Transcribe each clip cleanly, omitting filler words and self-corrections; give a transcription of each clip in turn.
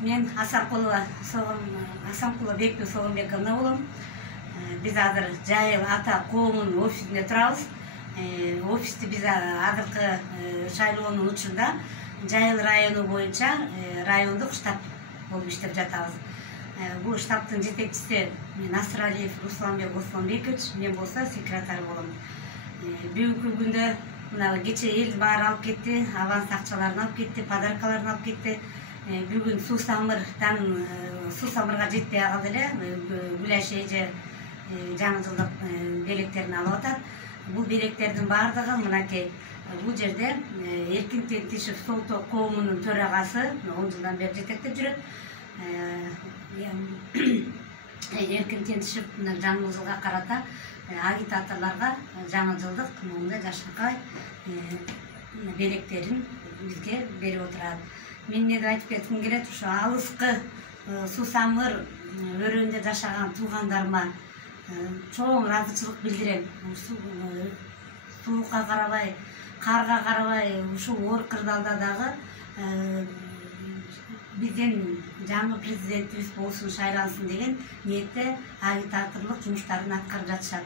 Мен Асанкулова Бекбек Соғымбековна болом. Biz азыр Жайыл ата коомунун офисинде турабыз. Офисти биз азыркы шайлоонун учурунда Жайыл району боюнча райондук штаб болуп иштеп жатабыз. Бул штабтын жетекчиси Насыралиев Русланбек Ослонбекович, мен болсо секретарь болом. Бүгүнкү күндө мына кече эл баары алып кетти, аванс акчаларын алып кетти, подаркаларын алып кетти. Бүгүн суу самырга жетпей калды эле. Гүлайша эже жаңы жылдык белектерин алып атат. Бул белектердин баардыгы мынакей бул жерде Эркин Тентишев Солтоо коомунун төрагасы 10 жылдан бери жетектеп жүрөт. Эркин Тентишев жаңы жылга карата агитаторлорго жаңы жылдык мындай жашыркай белектерин бизге берип отурат. Мен эмне айтып кетким келет, ушу алыскы суу самыр өрөөндө жашаган туугандарыма чоң ыраазычылык билдирем. Суукка карабай, карга карабай, ушул оор кырдаалда дагы биздин жаңы президентибиз болсун, шайлансын деген ниетте агитаторлук жумуштарын аткарып жатышат.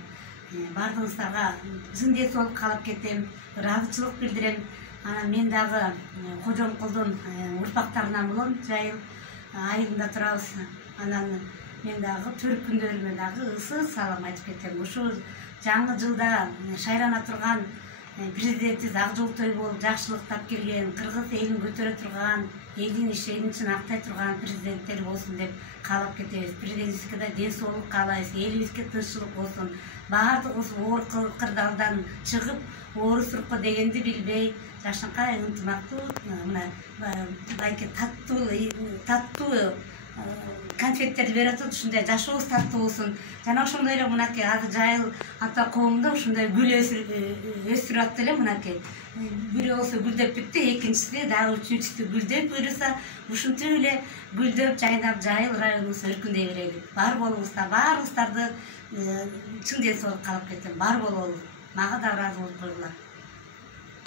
Бардыгыңыздарга чын ден калып кетем, ыраазычылык билдирем. Мен дагы Кожомкулдун урпактарынан болом, Жайыл айылында турабыз. Анан мен дагы төркүндөрүмө дагы ысык салам айтып кетем. Ушу жаңы жылда шайлана турган президентибиз ак жолтой болуп жакшылыктап келген, кыргыз элин көтөрө турган, элдин ишенимин актай турган президенттер болсун деп каалап кетебиз. Президентибизге да ден соолук каалайбыз, элибизге тынччылык болсун. Баардыгыбыз оор кырдаалдан чыгып, орус урукка дегенди билбей, жашынкай ынтымактуу, мына байке таттуу конфеттерди берип атат, ушундай жашообуз таттуу болсун. Жана ошондой эле мынакей азыр Жайыл ата коомунда ушундай гүл өстүрүп атты эле мынакей. Бирөө болсо гүлдөп бүттү, экинчиси дагы үчүнчүсү гүлдөп буюрса, ушинтип эле гүлдөп жайнап Жайыл районубуз өркүндөй берели. Бар болуңуздар, баарыңыздарды чын ден соолук каалап кетем. Бар бололу. Мага да ыраазы болуп койгула.